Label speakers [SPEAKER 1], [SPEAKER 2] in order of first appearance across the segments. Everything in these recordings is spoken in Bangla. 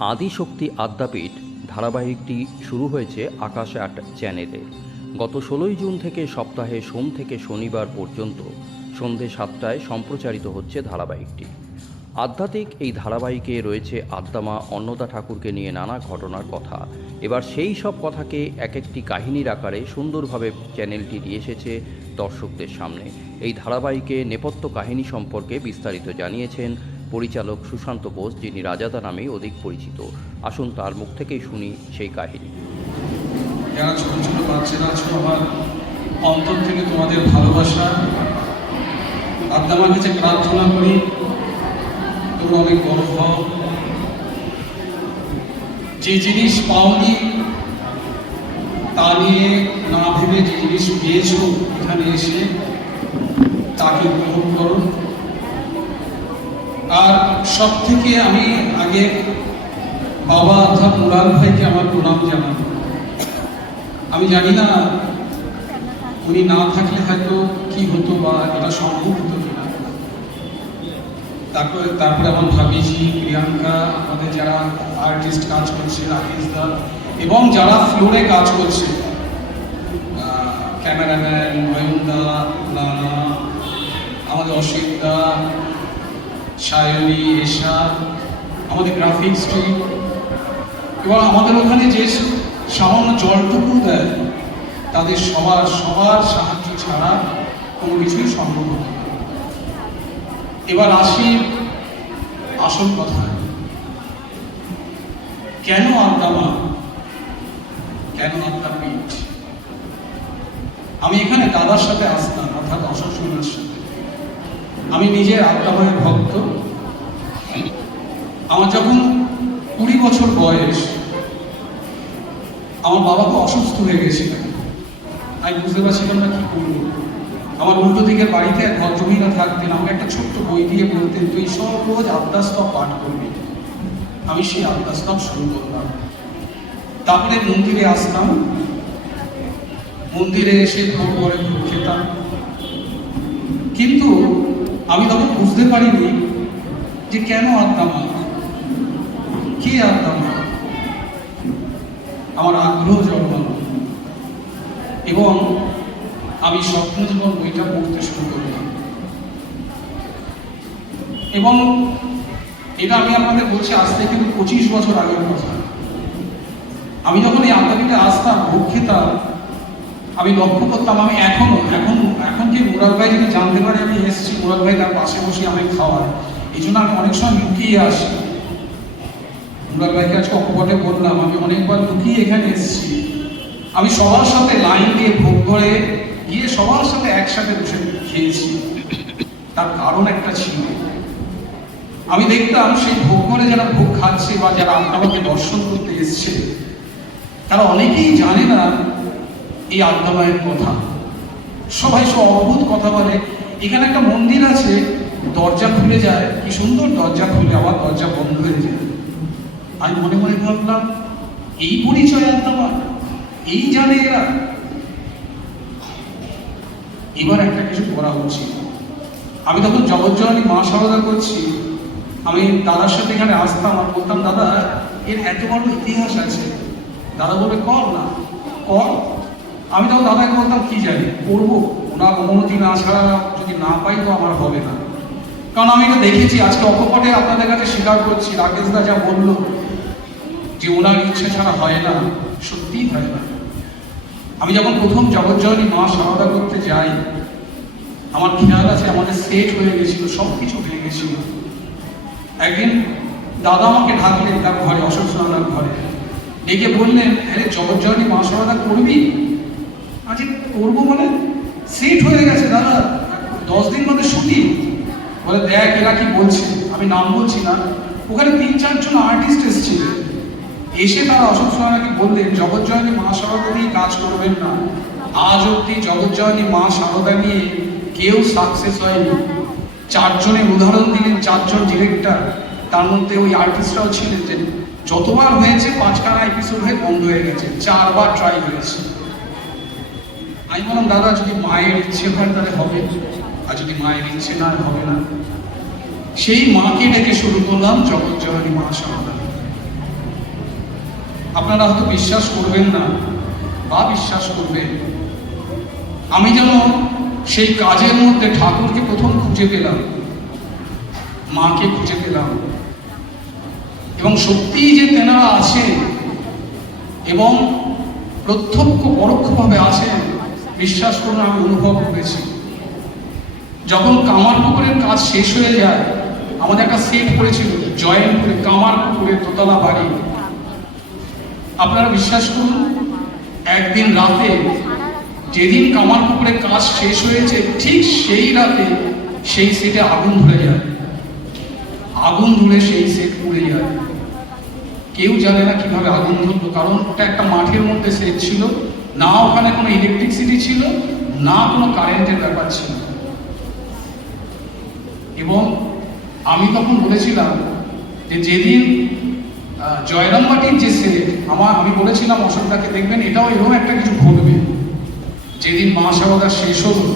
[SPEAKER 1] আদিশক্তি আদ্যাপীঠ ধারাবাহিকটি শুরু হয়েছে আকাশ আট চ্যানেলে। গত ষোলোই জুন থেকে সপ্তাহে সোম থেকে শনিবার পর্যন্ত সন্ধে সাতটায় সম্প্রচারিত হচ্ছে ধারাবাহিকটি। আধ্যাত্মিক এই ধারাবাহিকে রয়েছে আদ্যামা অন্নদা ঠাকুরকে নিয়ে নানা ঘটনার কথা। এবার সেই সব কথাকে এক একটি কাহিনীর আকারে সুন্দরভাবে চ্যানেলটি নিয়ে এসেছে দর্শকদের সামনে। এই ধারাবাহিকে নেপথ্য কাহিনী সম্পর্কে বিস্তারিত জানিয়েছেন পরিচালক সুশান্ত বোস, যিনি রাজাদা নামেই অধিক পরিচিত। আসুন তার মুখ থেকেই শুনি সেই কাহিনী।
[SPEAKER 2] যারা ছোট ছোট বাচ্চারা আছো, আমার অন্তর থেকে তোমাদের ভালোবাসা আত্মামার কাছে প্রার্থনা করি, তোমরা অনেক বড় হও। যে জিনিস পাওনি, তা নিয়ে না ভেবে যে জিনিস পেয়েছ, এখানে এসে তাকে গ্রহণ করো। আর সব থেকে আমি আগে বাবা অর্থাৎ মুরাল ভাইকে আমার প্রণাম জানাব আমি জানি না উনি না থাকলে হয়তো কি হতো বা এটা সম্ভব হতো কিনা। তারপরে তারপরে আমার ভাবিজি, প্রিয়াঙ্কা, আমাদের যারা আর্টিস্ট কাজ করছে, রাকেশ দা, এবং যারা ফ্লোরে কাজ করছে ক্যামেরাম্যান নয়ন দা আমাদের অসিত দা সায়নী এশা আমাদের গ্রাফিক্স টিম এবং আমাদের ওখানে যে সামান্য জলটুকু দেয়, তাদের সবার সবার সাহায্য ছাড়া কোনো কিছুই সম্ভব হতো এবার আসি আসল কথা কেন আড্ডামা কেন আড্ডা পিঠ? আমি এখানে দাদার সাথে আসতাম, অর্থাৎ অশোক সাথে। আমি নিজে আড্ডামায়ের ভক্ত। আমার যখন কুড়ি বছর বয়স, আমার বাবা খুব অসুস্থ হয়ে গেছিলেন আমি বুঝতে পারছিলাম না কি করব। আমার উল্টো দিকের বাড়িতে এক ভদ্রমহিলা থাকতেন, আমাকে একটা ছোট্ট বই দিয়ে বলতেন, তুই সব রোজ আদ্যাস্তব পাঠ করবি। আমি সেই আদ্যাস্তব শুরু করলাম। তারপরে মন্দিরে আসতাম মন্দিরে এসে ভোগ খেতাম। কিন্তু আমি তখন বুঝতে পারিনি যে কেন আদ্যামা কে আদ্যামা আমার আগ্রহ জন্মালো। এবং আমি স্বপ্ন জীবন বইটা পড়তে শুরু করলাম। এবং এটা আমি আপনাদের বলছি, আজ থেকে পঁচিশ বছর আগের কথা। আমি যখন এই আড্ডাটিতে আসতাম, ভোগ খেতাম আমি লক্ষ্য করতাম, আমি এখনও এখন এখন যে মুরাদ ভাই যদি জানতে পারে আমি এসেছি, মুরাদ ভাই তার পাশে বসে আমি খাওয়ার এই জন্য আমি অনেক সময় লুকিয়ে আসি। মুরাদ ভাইকে আজকে অকপটে বললাম, আমি অনেকবার লুকিয়ে এখানে এসেছি। আমি সবার সাথে লাইন দিয়ে ভোগ করে গিয়ে সবার সাথে একসাথে বসে খেয়েছি। তার কারণ একটা ছিল। আমি দেখতাম সেই ভোগ করে যারা ভোগ খাচ্ছে বা যারা আমাকে দর্শন করতে এসছে, তারা অনেকেই জানে না এই আড্ডামায়ের কথা সবাই সব অদ্ভুত কথা বলে। এখানে একটা মন্দির আছে, দরজা খুলে যায়। কি সুন্দর দরজা খুলে, আবার দরজা বন্ধ হয়ে যায়। আমি মনে মনে ভাবলাম, এই পরিচয় আড্ডামার এই জানে এরা। এবার একটা কিছু করা উচিত। আমি তখন জগজ্জননী মা সারদা করছি। আমি দাদার সাথে এখানে আসতাম আর বলতাম, দাদা, এর এত বড় ইতিহাস আছে। দাদা বলে কর না, কর। আমি তখন দাদাকে বলতাম, কি জানি, করব? ওনার অনুমতি না ছাড়া যদি না পাই তো আমার হবে না। কারণ আমি তো দেখেছি, আজকে অকপটে আপনাদের কাছে স্বীকার করছি, রাকেশ দা যা বলল, যে ওনার ইচ্ছে ছাড়া হয় না, সত্যিই হয় না। আমি যখন প্রথম জগজ্জননী মা সারদা করতে যাই, আমার খেয়াল আছে, আমাদের সেট হয়ে গেছিল সব কিছু হয়ে গেছিল। একদিন দাদা আমাকে ডাকলেন তার ঘরে, অশোক ঘরে। ডেকে বললেন, আরে জগজ্জননী মা সারদা করবি? আজকে করব মানে সেট হয়ে গেছে, দাদা। দশ দিন মধ্যে ছুটি। বলে, দেখ, এরা কি বলছে? আমি নাম বলছি না। ওখানে তিন, চারজন আর্টিস্ট এসেছিলেন এসে তারা অশোক সোনাকে বললেন, জগজ্জয়নী মা সারদা নিয়ে কাজ করবেন না। আজ অব্দি জগজ্জয়নী মা সারদা নিয়ে কেউ সাকসেস হয়নি। চারজনের উদাহরণ দিলেন, চারজন ডিরেক্টর তার মধ্যে ওই আর্টিস্টরাও ছিলেন। যে যতবার হয়েছে, পাঁচখানা এপিসোড হয়ে বন্ধ হয়ে গেছে। চারবার ট্রাই হয়েছে। আমি বললাম, দাদা, যদি মায়ের ইচ্ছে হয় তাহলে হবে। আর যদি মায়ের ইচ্ছে না হবে না। সেই মাকে ডেকে শুরু করলাম জগজ্জননী মা সারদা আপনারা হয়তো বিশ্বাস করবেন না বা বিশ্বাস করবেন। আমি যেন সেই কাজের মধ্যে ঠাকুরকে প্রথম খুঁজে পেলাম, মাকে খুঁজে পেলাম। এবং সত্যিই যে তেনারা আছেন এবং প্রত্যক্ষ পরোক্ষভাবে আছেন বিশ্বাস করুন আমি অনুভব করেছি। যখন কামার পুকুরের কাজ শেষ হয়ে যায়, আমাদের একটা সেট পড়েছিল জয়েন্টপুরে কামার পুকুরের দোতলা বাড়ি। আপনারা বিশ্বাস করুন, একদিন রাতে যেদিন কামার পুকুরের কাজ শেষ হয়েছে, ঠিক সেই রাতে সেই সেটে আগুন ধরে যায়। আগুন ধরে সেই সেট পুড়ে যায়। কেউ জানে না কীভাবে আগুন ধরলো কারণ ওটা একটা মাঠের মধ্যে সেট ছিল। না ওখানে কোনো ইলেকট্রিসিটি ছিল, না কোনো কারেন্টের ব্যাপার ছিল। এবং আমি তখন বলেছিলাম যে যেদিন জয়রামবাটির যে সেট আমার, আমি বলেছিলাম অশোকদাকে, দেখবেন এটাও এরকম একটা কিছু ঘটবে। যেদিন মা সভা শেষ হলো,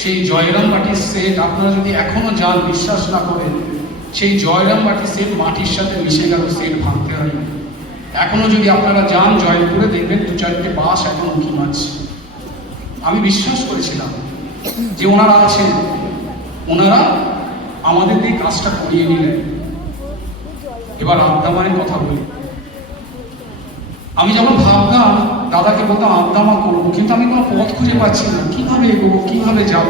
[SPEAKER 2] সেই জয়রামবাটির সেট আপনারা যদি এখনও যান বিশ্বাস না করেন, সেই জয়রামবাটির সেট মাটির সাথে মিশে গেল, সেট ভাঙতে হয়নি। এখনও যদি আপনারা যান জয়পুরে দেখবেন, দু চারটে বাস এখন উঁকি মারছে আমি বিশ্বাস করেছিলাম যে ওনারা আছেন। ওনারা আমাদের দিয়ে কাজটা করিয়ে নিলেন। এবার আদ্দামায়ের কথা বলি। আমি যখন ভাবতাম দাদাকে বলতাম আদ্দামা করব। কিন্তু আমি কোনো পথ খুঁজে পাচ্ছি না। কীভাবে এগোবো, কীভাবে যাব?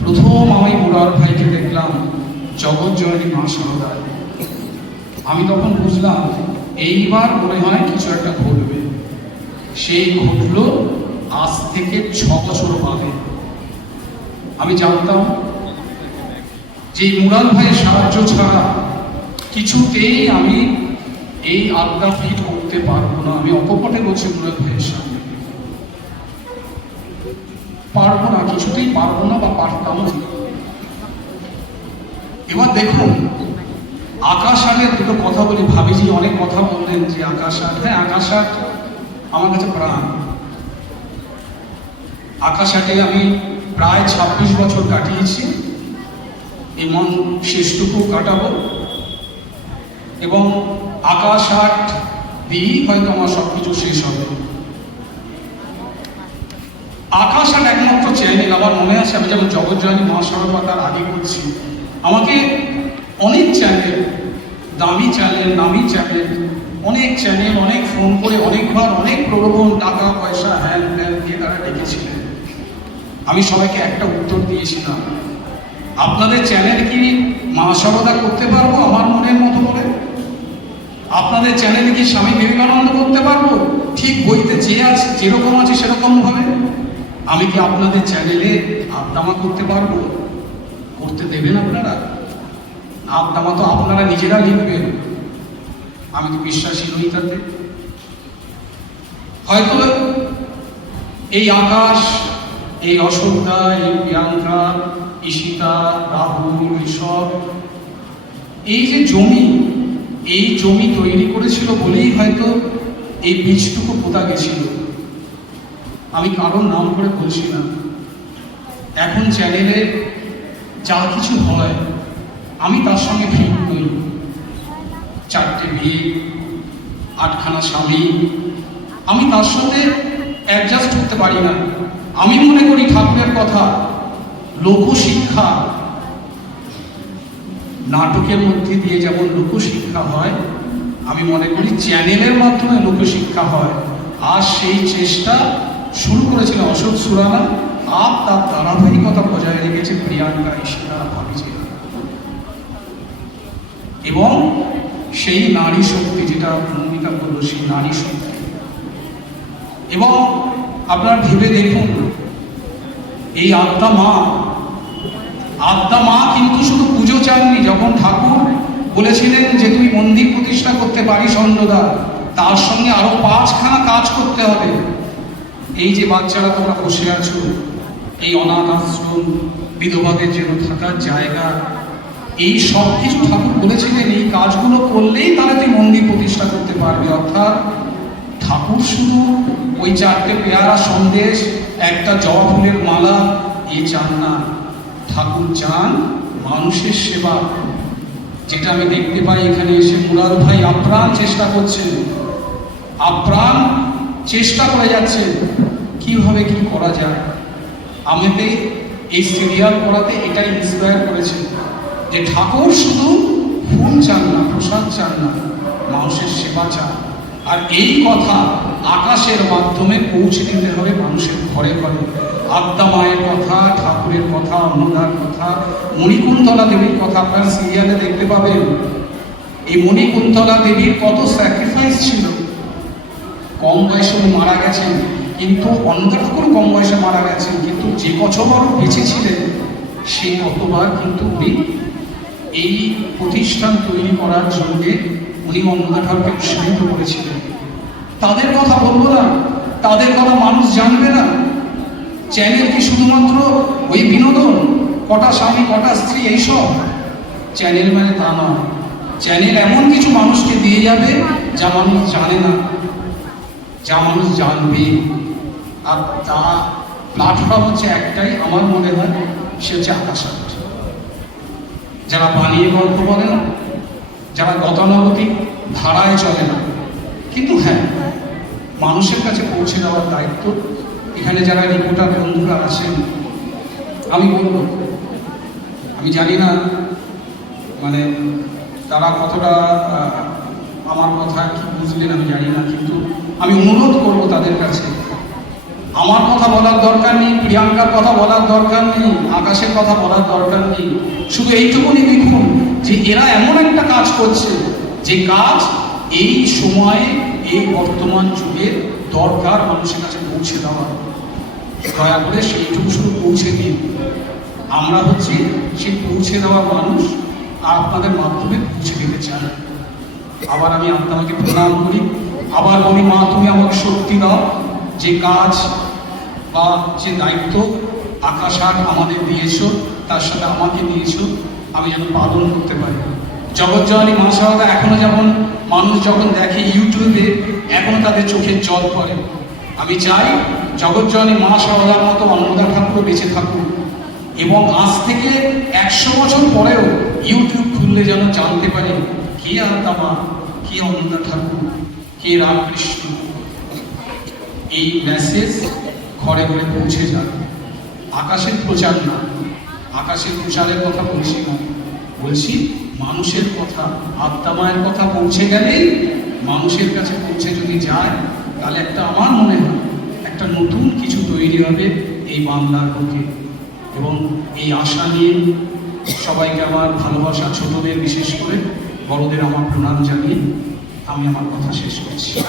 [SPEAKER 2] প্রথম আমি মুরার ভাইকে দেখলাম, জগৎ জয়নী মা সরদার। আমি তখন বুঝলাম এইবার মনে হয় কিছু একটা ঘটবে। সেই ঘটলো আজ থেকে ছ বছর বাদে আমি জানতাম যে মুরাল ভাইয়ের সাহায্য ছাড়া কিছুতেই আমি এই আড্ডা ফিট করতে পারব না। আমি অকপটে বলছি মুরাল ভাইয়ের সামনে। পারব না, কিছুতেই পারব না বা পারতাম এবার দেখুন আকাশ আটের দুটো কথা বলি ভাবিজি অনেক কথা বললেন যে আকাশ আট। হ্যাঁ আকাশ আট আমার কাছে প্রাণ। আকাশ আটে আমি প্রায় ছাব্বিশ বছর কাটিয়েছি। এই মন শেষটুকু কাটাবো। এবং আকাশ আট দিয়েই হয়তো আমার সব কিছু শেষ হবে। আকাশ আট একমাত্র চ্যানেল, আমার মনে আছে, আমি যেমন জগৎজয়নী মহাসড়ক তার আগে করছি। আমাকে অনেক চ্যানেল দামি চ্যানেল নামি চ্যানেল অনেক চ্যানেল অনেক ফোন করে অনেকবার অনেক প্রলোভন, টাকা, পয়সা হ্যান ত্যান দিয়ে তারা ডেকেছিলেন আমি সবাইকে একটা উত্তর দিয়েছিলাম। আপনাদের চ্যানেল কি মা সর্বদা করতে পারব আমার মনের মতো করে? আপনাদের চ্যানেলে কি স্বামী বিবেকানন্দ করতে পারব? ঠিক বইতে যে আছে, যেরকম আছে সেরকম ভাবে আমি কি আপনাদের চ্যানেলে আবদামা করতে পারব? করতে দেবেন আপনারা? আবদামা তো আপনারা নিজেরা লিখবেন। আমি তো বিশ্বাসী নই তাতে। হয়তো এই আকাশ, এই অশোকদা এই প্রিয়াঙ্কা, ঈশিতা, রাহুল, ঋষভ, এই যে জমি, এই জমি তৈরি করেছিল বলেই হয়তো এই বীজটুকু পোতা গেছিল। আমি কারোর নাম করে বলছি না। এখন চ্যানেলে যা কিছু হয় আমি তার সঙ্গে ভিড় নই চারটে বিয়ে আটখানা স্বামী। আমি তার সাথে অ্যাডজাস্ট করতে পারি না। আমি মনে করি ঠাকুরের কথা, লোকশিক্ষা। নাটকের মধ্যে দিয়ে যেমন লোকশিক্ষা হয়, আমি মনে করি চ্যানেলের মাধ্যমে লোকশিক্ষা হয়। আর সেই চেষ্টা শুরু করেছিল অশোক সুরানা। আর তার ধারাবাহিকতা বজায় রেখেছে প্রিয়াঙ্কা ভাবিজি এবং সেই নারী শক্তি যেটা ভূমিকা করল, সেই নারী শক্তি। এবং আপনারা ভেবে দেখুন, এই আত্মা মা আত্মা মা কিন্তু শুধু পুজো চাননি, যখন ঠাকুর বলেছিলেন যে তুই মন্দির প্রতিষ্ঠা করতে পারিস অন্নদা, তার সঙ্গে আরও পাঁচখানা কাজ করতে হবে। এই যে বাচ্চারা তোমরা বসে আছো, এই অনাথ আশ্রম বিধবাদের জন্য থাকার জায়গা এই সব কিছু ঠাকুর বলেছিলেন এই কাজগুলো করলেই তাহলে তুই মন্দির প্রতিষ্ঠা করতে পারবে। অর্থাৎ ঠাকুর শুধু ওই চারটে পেয়ারা সন্দেশ, একটা জবা ফুলের মালা এই চান না। ঠাকুর চান মানুষের সেবা। যেটা আমি দেখতে পাই এখানে এসে মুরাদ ভাই আপ্রাণ চেষ্টা করছেন। আপ্রাণ চেষ্টা করে যাচ্ছে, কীভাবে কি করা যায়? আমাদের এই সিরিয়াল করাতে এটাই ইন্সপায়ার করেছে যে ঠাকুর শুধু ফুল চান না, প্রসাদ চান না, মানুষের সেবা চান। আর এই কথা আকাশের মাধ্যমে পৌঁছে দিতে হবে মানুষের ঘরে ঘরে। আদ্যা মায়ের কথা, ঠাকুরের কথা অন্নদার কথা, মণিকুন্তলা দেবীর কথা আপনারা সিরিয়ালে দেখতে পাবেন। এই মণিকুন্তলা দেবীর কত স্যাক্রিফাইস ছিল। কম বয়সে উনি মারা গেছেন, কিন্তু অনন্ত ঠাকুর কম বয়সে মারা গেছেন, কিন্তু যে কছবার বেঁচে ছিলেন, সেই কতবার কিন্তু উনি এই প্রতিষ্ঠান তৈরি করার জন্যে উনি অন্নদা উৎসাহিত করেছিলেন। তাদের কথা বলব না, তাদের কথা মানুষ জানবে না। চ্যানেল কি শুধুমাত্র ওই বিনোদন, কটা স্বামী, কটা স্ত্রী, এইসব? চ্যানেল মানে তা নয় চ্যানেল এমন কিছু মানুষকে দিয়ে যাবে যা মানুষ জানে না, যা মানুষ জানবে। আর তা প্ল্যাটফর্ম হচ্ছে একটাই, আমার মনে হয় সে হচ্ছে আকাশাট যারা বানিয়ে গল্প বলে না, যারা গতানুগতিক ধারায় চলে না, কিন্তু হ্যাঁ মানুষের কাছে পৌঁছে দেওয়ার দায়িত্ব, এখানে যারা রিপোর্টার বন্ধুরা আছেন, আমি বলব, আমি জানি না মানে তারা কতটা আমার কথা কি বুঝলেন আমি জানি না, কিন্তু আমি অনুরোধ করব তাদের কাছে আমার কথা বলার দরকার নেই, প্রিয়াঙ্কার কথা বলার দরকার নেই, আকাশের কথা বলার দরকার নেই। শুধু এইটুকুনি দেখুন যে এরা এমন একটা কাজ করছে, যে কাজ এই সময়ে, এই বর্তমান যুগের দরকার মানুষের কাছে পৌঁছে দেওয়া দয়া করে সেইটুকু শুধু পৌঁছে দিন। আমরা হচ্ছি সেই পৌঁছে দেওয়া মানুষ আর আপনাদের মাধ্যমে পৌঁছে দিতে চাই। আবার আমি আপনাকে প্রণাম করি। আবার বলি, মা, তুমি আমাকে শক্তি দাও। যে কাজ বা যে দায়িত্ব আকাশ হাট আমাদের দিয়েছ, তার সাথে আমাকে দিয়েছ, আমি যেন পালন করতে পারি। জগৎজননী মা সারদা এখনও যেমন মানুষ যখন দেখে ইউটিউবে, এখনও তাদের চোখের জল পড়ে। আমি চাই জগৎজননী মা সারদার মতো অন্নদা ঠাকুর বেঁচে থাকুন এবং আজ থেকে একশো বছর পরেও ইউটিউব খুললে যেন জানতে পারে, কে আত্মা কে অন্নদা ঠাকুর, কে রামকৃষ্ণ। এই মেসেজ ঘরে ঘরে পৌঁছে যাবে আকাশের প্রচার না। আকাশের প্রচারের কথা বলছি না। বলছি, মানুষের কথা আত্মামায়ের কথা পৌঁছে গেলেই মানুষের কাছে পৌঁছে যদি যায়, তাহলে একটা আমার মনে হয়, একটা নতুন কিছু তৈরি হবে এই বাংলার বুকে। এবং এই আশা নিয়ে সবাইকে আমার ভালোবাসা ছোটদের বিশেষ করে, বড়দের আমার প্রণাম জানিয়ে আমি আমার কথা শেষ করছি।